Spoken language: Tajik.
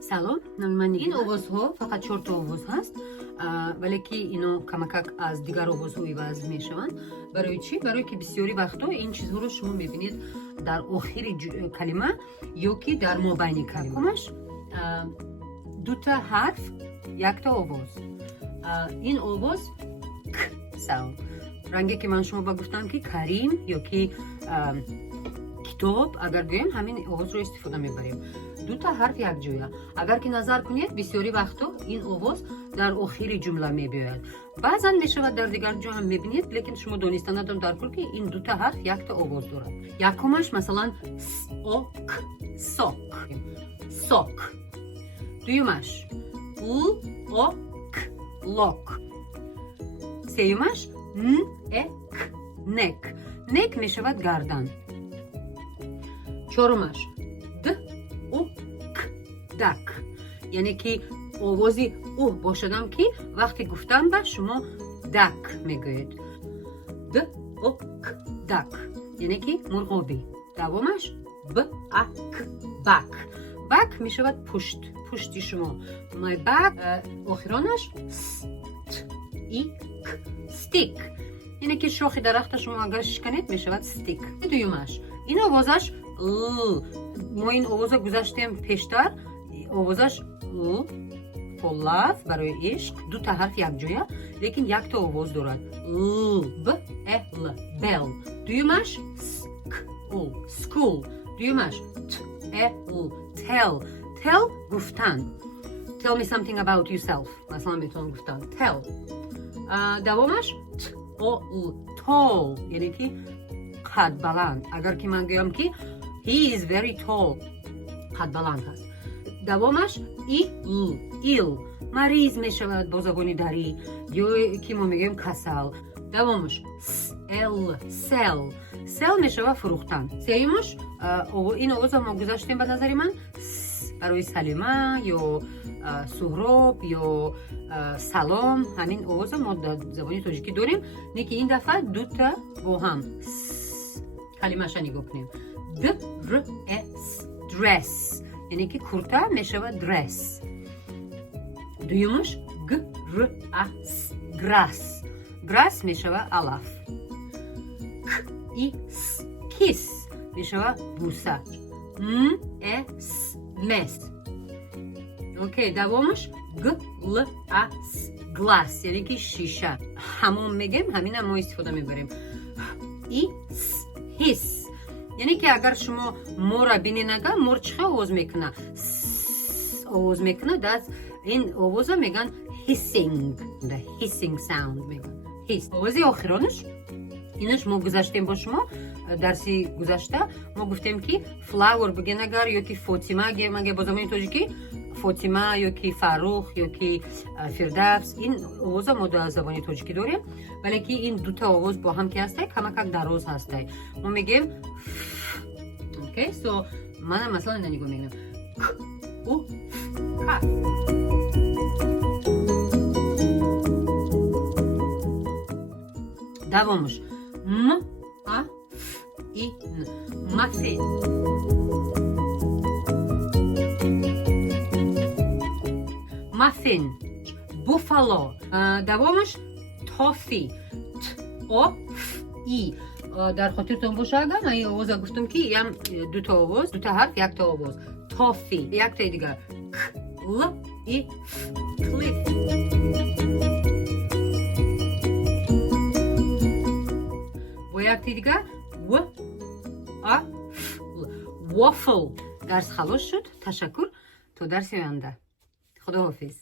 салом, ин овозҳо фақат 4 та овоз ҳаст, вале ки ино камакак аз дигар овозҳо иваз мешаванд. Барои чӣ? Барои ки бисёри вақтҳо ин чизҳоро шумо мебинед дар охири калима ё ки дар мобайни калимааш. Дута ҳарф, якта овоз. Ин овоз к саунд. Ранге ки ман шумо ба гуфтам ки карим ё ки китоб, агар гӯем ҳамин овозро истифода мебарем. Дута ҳарф якҷоя. Агар ки назар кунед, бисёри вақтҳо ин овоз дар охири ҷумла мебиёяд. Баъзан мешавад дар дигар ҷо ҳам мебинед, лекин шумо дониста надоред дар кул ки ин дута ҳарф якта овоз дорад. Якумаш масалан сок, сок, сок. Дуюмаш лок, лок. Сеюмаш нек, нек. Нек мешавад гардан. чорумаш дак, яъне ки овози бошадам ки вақти гуфтан ба шумо дак мегӯед. дак, яъне ки мурғобӣ. давомаш бак. Бак мешавад пушт, пушти шумо. My back. охиронаш стик, яъне ки шохи дарахта шумо агар шиканед мешавад стик. дуюмаш ин овозаш мо ин овоза гузаштем пештар. овозаш for love, барои ишқ. дута ҳарф якҷоя, лекин якта овоз дорад. bell. дуюмаш school. дуюмаш tell. tell гуфтан. tell me something about yourself. масалан метавонам гуфтан tell. давомаш tall, яъне ки қад баланд. агар ки ман гӯям ки he is very tall, қад баланд ҳаст. давомаш ill, мариз мешавад бо забони дарӣ ё ки мо мегӯем касал. давомаш sell, sell мешавад фурӯхтан. сеюмаш ин овоза мо гузаштем ба назари ман барои салима ё суҳроб ё салом. ҳамин овоза мо дар забони тоҷикӣ дорем, не ки ин дафъа дута бо ҳам. калимаша нигоҳ кунем. dress, яъне ки курта мешавад dress. дуюмаш grass, grass мешавад алаф. kiss мешавад буса. mess. окей, давомаш glass, яъне ки шиша. ҳамом мегем, ҳамина мо истифода мебарем. hiss, яъне ки агар шумо мора бинен, агар мор чӣ хел овоз мекуна? овоз мекуна. ин овоза меган hissing, the hissing sound меган. hiss. овози охиронаш инаш мо гузаштем бо шумо дарси гузашта. мо гуфтем ки flower бигӯен агар ё ки фотима агар бо забони тоҷикӣ фотима ё ки фаррух ё ки фирдавс. ин овоза мо дар забони тоҷикӣ дорем, вале ки ин дута овоз бо ҳам ки ҳастай камакак дароз ҳастай. мо мегӯем окей. so манам масалан ина нигоҳ мекунем. давомаш muffin, muffin. buffalo. давомаш toffee, дар хотиртон боша агар ман ин овоза гуфтам ки ям дута овоз, дута ҳарф якта овоз. toffee. яктаи дигар cliff. бо якти дигар waffle. дарс халос шуд. ташаккур. то дарси оянда. худоҳофиз.